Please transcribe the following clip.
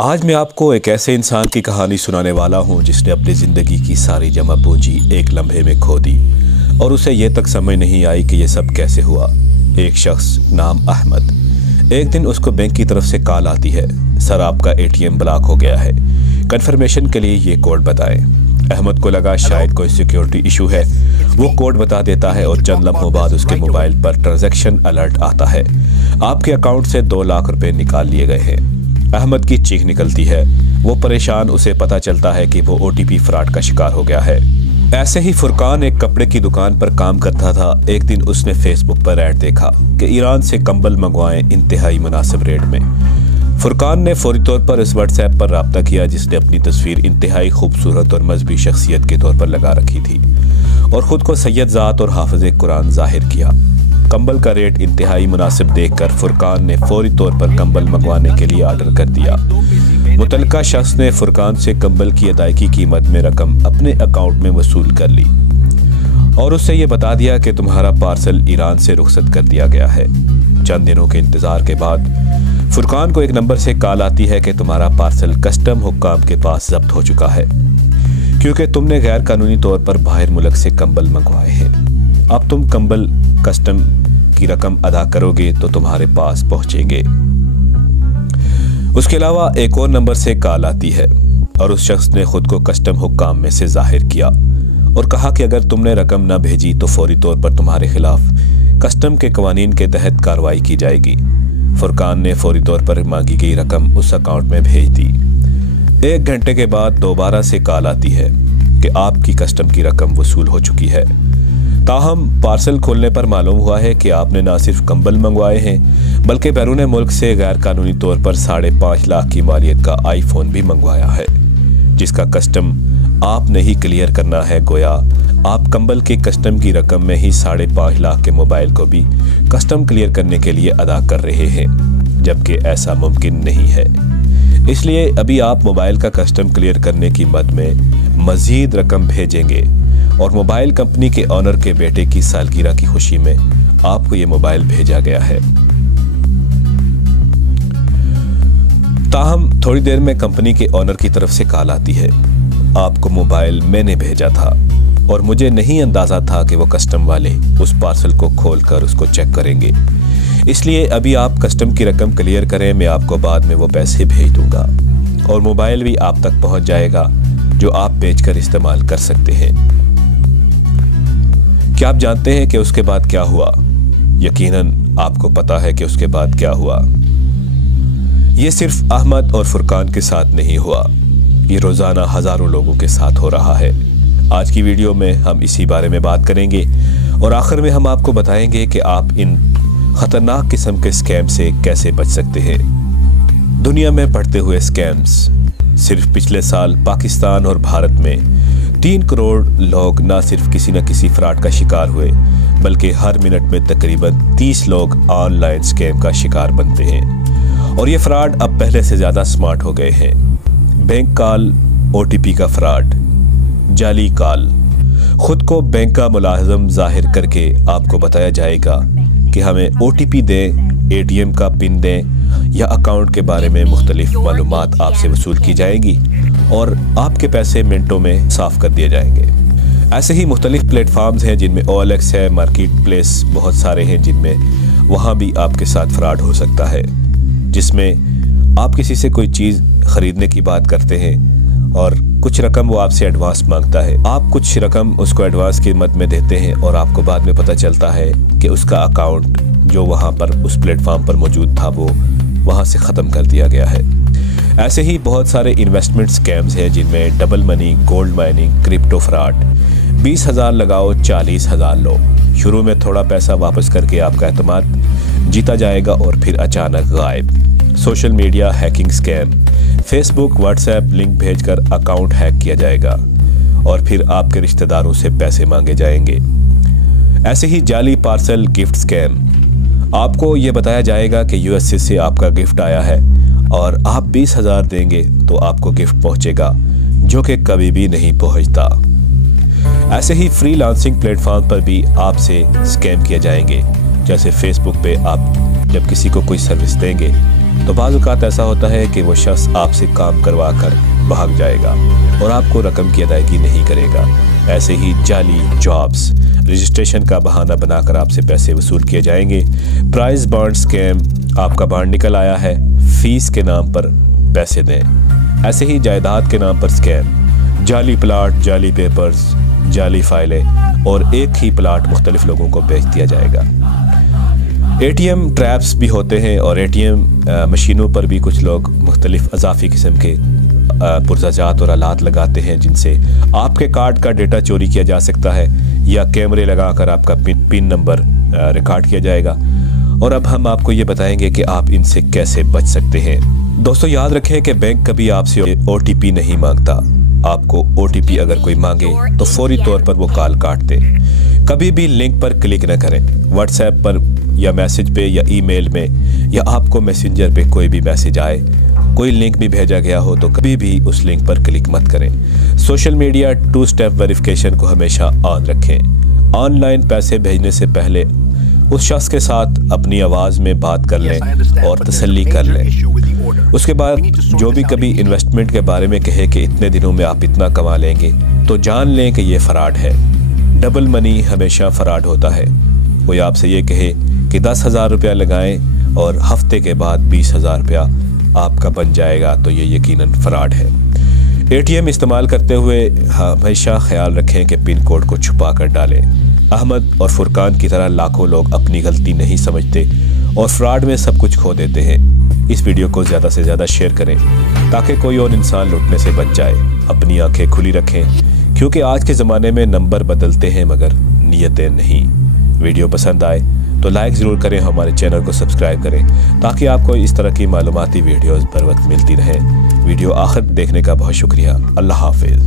आज मैं आपको एक ऐसे इंसान की कहानी सुनाने वाला हूं जिसने अपनी ज़िंदगी की सारी जमा पूंजी एक लम्हे में खो दी और उसे ये तक समझ नहीं आई कि ये सब कैसे हुआ। एक शख्स नाम अहमद, एक दिन उसको बैंक की तरफ से कॉल आती है, सर आपका एटीएम ब्लॉक हो गया है, कन्फर्मेशन के लिए ये कोड बताएं। अहमद को लगा शायद कोई सिक्योरिटी इशू है। वो कोड बता देता है और चंद लम्हों बाद उसके मोबाइल पर ट्रांजैक्शन अलर्ट आता है, आपके अकाउंट से 2 लाख रुपए निकाल लिए गए हैं। अहमद की चीख निकलती है, वो परेशान, उसे पता चलता है कि वो ओटीपी फ्रॉड का शिकार हो गया है। ऐसे ही फुरकान एक कपड़े की दुकान पर काम करता था। एक दिन उसने फेसबुक पर ऐड देखा कि ईरान से कंबल मंगवाएं इंतहाई मुनासिब रेट में। फुरकान ने फौरी तौर पर इस व्हाट्सएप पर रब्ता किया जिसने अपनी तस्वीर इंतहाई खूबसूरत और मजहबी शख्सियत के तौर पर लगा रखी थी और ख़ुद को सैयद ज़ात और हाफिज़ कुरान जाहिर किया। कंबल का रेट इंतहाई मुनासिब देखकर फुरकान ने फौरी तौर पर कंबल मंगवाने के लिए आर्डर कर दिया। मुतल्लिका शख्स ने फुरकान से कंबल की अदायगी कीमत में रकम अपने अकाउंट में वसूल कर ली और उससे ये बता दिया कि तुम्हारा पार्सल ईरान से रुखसत कर दिया गया है। चंद दिनों के इंतज़ार के बाद फुरकान को एक नंबर से कॉल आती है कि तुम्हारा पार्सल कस्टम हुक्काम के पास जब्त हो चुका है क्योंकि तुमने गैर कानूनी तौर पर बाहर मुल्क से कंबल मंगवाए हैं। अब तुम कंबल कस्टम की रकम अदा करोगे तो तुम्हारे पास पहुंचेंगे। उसके अलावा एक और नंबर से कॉल आती है और उस शख्स ने खुद को कस्टम हुक्काम में से जाहिर किया और कहा कि अगर तुमने रकम न भेजी तो फौरी तौर पर तुम्हारे खिलाफ कस्टम के कवानीन के तहत कार्रवाई की जाएगी। फुरकान ने फौरी तौर पर मांगी गई रकम उस अकाउंट में भेज दी। 1 घंटे के बाद दोबारा से कॉल आती है कि आपकी कस्टम की रकम वसूल हो चुकी है। ताहम पार्सल खोलने पर मालूम हुआ है कि आपने न सिर्फ कंबल मंगवाए हैं बल्कि बैरून मुल्क से गैर कानूनी तौर पर 5.5 लाख की मालियत का आईफोन भी मंगवाया है जिसका कस्टम आपने ही क्लियर करना है। गोया आप कंबल के कस्टम की रकम में ही 5.5 लाख के मोबाइल को भी कस्टम क्लियर करने के लिए अदा कर रहे हैं, जबकि ऐसा मुमकिन नहीं है। इसलिए अभी आप मोबाइल का कस्टम क्लियर करने की मद में मज़ीद रकम भेजेंगे और मोबाइल कंपनी के ऑनर के बेटे की सालगिरह की खुशी में आपको ये मोबाइल भेजा गया है। ताहम थोड़ी देर में कंपनी के ऑनर की तरफ से कॉल आती है, आपको मोबाइल मैंने भेजा था और मुझे नहीं अंदाज़ा था कि वो कस्टम वाले उस पार्सल को खोलकर उसको चेक करेंगे, इसलिए अभी आप कस्टम की रकम क्लियर करें, मैं आपको बाद में वो पैसे भेज दूंगा और मोबाइल भी आप तक पहुंच जाएगा जो आप बेचकर इस्तेमाल कर सकते हैं। क्या आप जानते हैं कि उसके बाद क्या हुआ? यकीनन आपको पता है कि उसके बाद क्या हुआ। ये सिर्फ अहमद और फुरकान के साथ नहीं हुआ, ये रोज़ाना हज़ारों लोगों के साथ हो रहा है। आज की वीडियो में हम इसी बारे में बात करेंगे और आखिर में हम आपको बताएंगे कि आप इन ख़तरनाक किस्म के स्कैम से कैसे बच सकते हैं। दुनिया में बढ़ते हुए स्कैम्स, सिर्फ पिछले साल पाकिस्तान और भारत में 3 करोड़ लोग न सिर्फ किसी न किसी फ्रॉड का शिकार हुए बल्कि हर मिनट में तकरीबन 30 लोग ऑनलाइन स्कैम का शिकार बनते हैं और ये फ्रॉड अब पहले से ज़्यादा स्मार्ट हो गए हैं। बैंक कॉल, ओटीपी का फ्रॉड, जाली कॉल, खुद को बैंक का मुलाजिम जाहिर करके आपको बताया जाएगा कि हमें ओटीपी दें, एटीएम का पिन दें या अकाउंट के बारे में मुख्तलिफ मालूमात आपसे वसूल की जाएगी और आपके पैसे मिनटों में साफ़ कर दिए जाएंगे। ऐसे ही मुख्तलिफ प्लेटफॉर्म्स हैं जिनमें OLX है, मार्केट प्लेस, बहुत सारे हैं जिनमें वहाँ भी आपके साथ फ्रॉड हो सकता है, जिसमें आप किसी से कोई चीज़ ख़रीदने की बात करते हैं और कुछ रकम वो आपसे एडवांस मांगता है, आप कुछ रकम उसको एडवांस की मद में देते हैं और आपको बाद में पता चलता है कि उसका अकाउंट जो वहाँ पर उस प्लेटफॉर्म पर मौजूद था वो वहाँ से ख़त्म कर दिया गया है। ऐसे ही बहुत सारे इन्वेस्टमेंट स्कैम्स हैं जिनमें double money, gold mining, crypto fraud, 20,000 लगाओ 40,000 लो, शुरू में थोड़ा पैसा वापस करके आपका एतमाद जीता जाएगा और फिर अचानक गायब। Social media hacking scam, Facebook, WhatsApp link भेजकर अकाउंट हैक किया जाएगा और फिर आपके रिश्तेदारों से पैसे मांगे जाएंगे। ऐसे ही जाली पार्सल गिफ्ट स्कैम, आपको ये बताया जाएगा कि USA से आपका गिफ्ट आया है और आप 20,000 देंगे तो आपको गिफ्ट पहुंचेगा, जो कि कभी भी नहीं पहुंचता। ऐसे ही फ्रीलांसिंग प्लेटफॉर्म पर भी आपसे स्कैम किए जाएंगे, जैसे फेसबुक पे आप जब किसी को कोई सर्विस देंगे तो बाज़ औक़ात ऐसा होता है कि वो शख्स आपसे काम करवा कर भाग जाएगा और आपको रकम की अदायगी नहीं करेगा। ऐसे ही जाली जॉब्स, रजिस्ट्रेशन का बहाना बनाकर आपसे पैसे वसूल किए जाएंगे। प्राइस बॉन्ड स्कैम, आपका बॉन्ड निकल आया है, फीस के नाम पर पैसे दें। ऐसे ही जायदाद के नाम पर स्कैम, जाली प्लाट, जाली पेपर्स, जाली फाइलें और एक ही प्लाट मुख्तलिफ लोगों को बेच दिया जाएगा। ATM ट्रैप्स भी होते हैं और ATM मशीनों पर भी कुछ लोग मुख्तलिफ अजाफी किस्म के पुरज़ाजात और आलात लगाते हैं जिनसे आपके कार्ड का डेटा चोरी किया जा सकता है या कैमरे लगाकर आपका पिन नंबर रिकॉर्ड किया जाएगा। और अब हम आपको ये बताएंगे कि आप इनसे कैसे बच सकते हैं। दोस्तों याद रखें कि बैंक कभी आपसे OTP नहीं मांगता। आपको OTP अगर कोई मांगे तो फौरी तौर पर वो कॉल काट दे। कभी भी लिंक पर क्लिक न करें। व्हाट्सएप पर या मैसेज पे या ईमेल में या आपको मैसेंजर पे कोई भी मैसेज आए, कोई लिंक भी भेजा गया हो तो कभी भी उस लिंक पर क्लिक मत करें। सोशल मीडिया 2 स्टेप वेरिफिकेशन को हमेशा ऑन रखें। ऑनलाइन पैसे भेजने से पहले उस शख्स के साथ अपनी आवाज़ में बात कर लें और तसल्ली कर लें। उसके बाद जो भी कभी इन्वेस्टमेंट के बारे में कहे कि इतने दिनों में आप इतना कमा लेंगे, तो जान लें कि ये फ़राड है। डबल मनी हमेशा फ़राड होता है। कोई आपसे ये कहे कि 10,000 रुपया लगाएं और हफ्ते के बाद 20,000 रुपया आपका बन जाएगा, तो ये यकीनन फ़राड है। ATM इस्तेमाल करते हुए हमेशा ख्याल रखें कि पिन कोड को छुपा कर डालें। अहमद और फुरकान की तरह लाखों लोग अपनी गलती नहीं समझते और फ्रॉड में सब कुछ खो देते हैं। इस वीडियो को ज़्यादा से ज़्यादा शेयर करें ताकि कोई और इंसान लुटने से बच जाए। अपनी आंखें खुली रखें क्योंकि आज के ज़माने में नंबर बदलते हैं मगर नीयतें नहीं। वीडियो पसंद आए तो लाइक ज़रूर करें, हमारे चैनल को सब्सक्राइब करें ताकि आपको इस तरह की मालूमाती वीडियोज़ बर वक्त मिलती रहें। वीडियो आखिर देखने का बहुत शुक्रिया। अल्लाह हाफिज़।